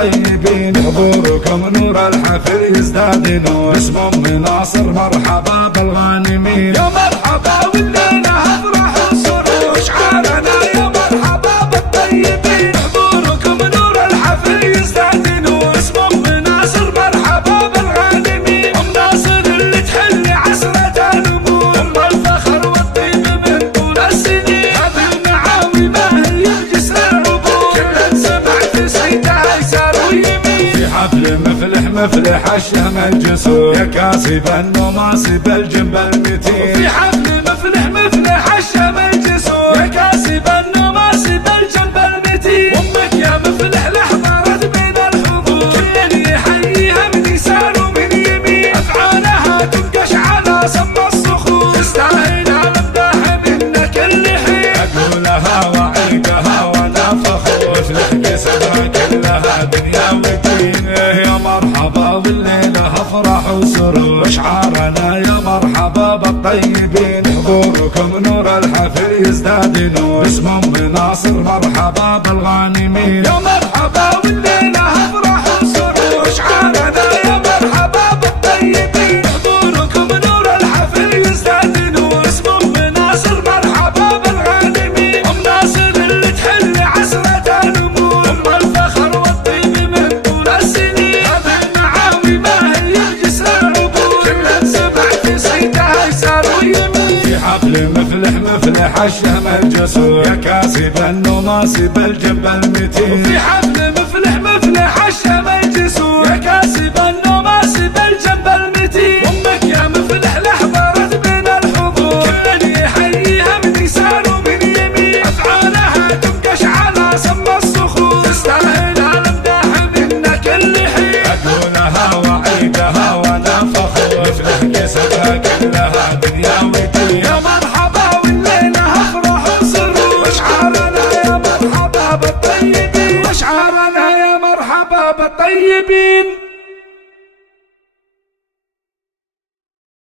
بالطيبين، حضوركم نور الحفل يزداد نور، اسم ام ناصر مرحبا بالغانمين. يا مرحبا والليلة افرح وسرور، شعارنا يا مرحبا بالطيبين، حضوركم نور الحفل يزداد نور، اسم ام ناصر مرحبا بالغانمين. ام ناصر اللي تحل عسرة النمور، ام الفخر والطيب من طول السنين، هذه المعاوي ما هي بجسر العبور، كل سمع في سيدها يسار ويمين. في حفل مفلح الشهم الجسور، يا كاسب النماصب الجنب المتين. في حفل مفلح الشهم الجسور، يا كاسب النماصب الجنب المتين. امك يا مفلح لحضرت بين الحضور، كل يحييها من يسار ومن يمين، افعالها تنقش على سم الصخور، تستاهل المداح منك كل حين. اقولها واعيدها وانا فخور، مفلح كسبها كلها دنيا ودين. يا مرحبا والليله افراح وسرور، اشعارنا يا مرحبا بالطيبين، حضوركم نور الحفل يزداد نور، اسم ام ناصر مرحبا بالغانمين. يا مرحبا والليله افراح وسرور، اشعارنا يا مرحبا بالطيبين، حضوركم نور الحفل يزداد نور، اسم ام ناصر مرحبا بالغانمين. ام ناصر اللي تحل عسرة النمور، ام الفخر والطيب من طول السنين، هذه المعاوي ما هي بجسر العبور، كل سمع في سيدها يسار ويمين. في حفل مفلح الشهم الجسور، يا كاسب النماصب الجنب المتين. في حفل مفلح الشهم الجسور، يا كاسب النماصب الجنب المتين. امك يا مفلح لحضرت بين الحضور، كل يحييها من يسار ومن يمين، افعالها تنقش على سم الصخور، تستاهل المداح منك كل حين. اقولها واعيدها وانا فخور، مفلح كسبها كلها دنيا ودين. يا مرحبا والليلة افرح وسرور، اشعارنا يا مرحبا بالطيبين، واشعارنا يا مرحبا بالطيبين.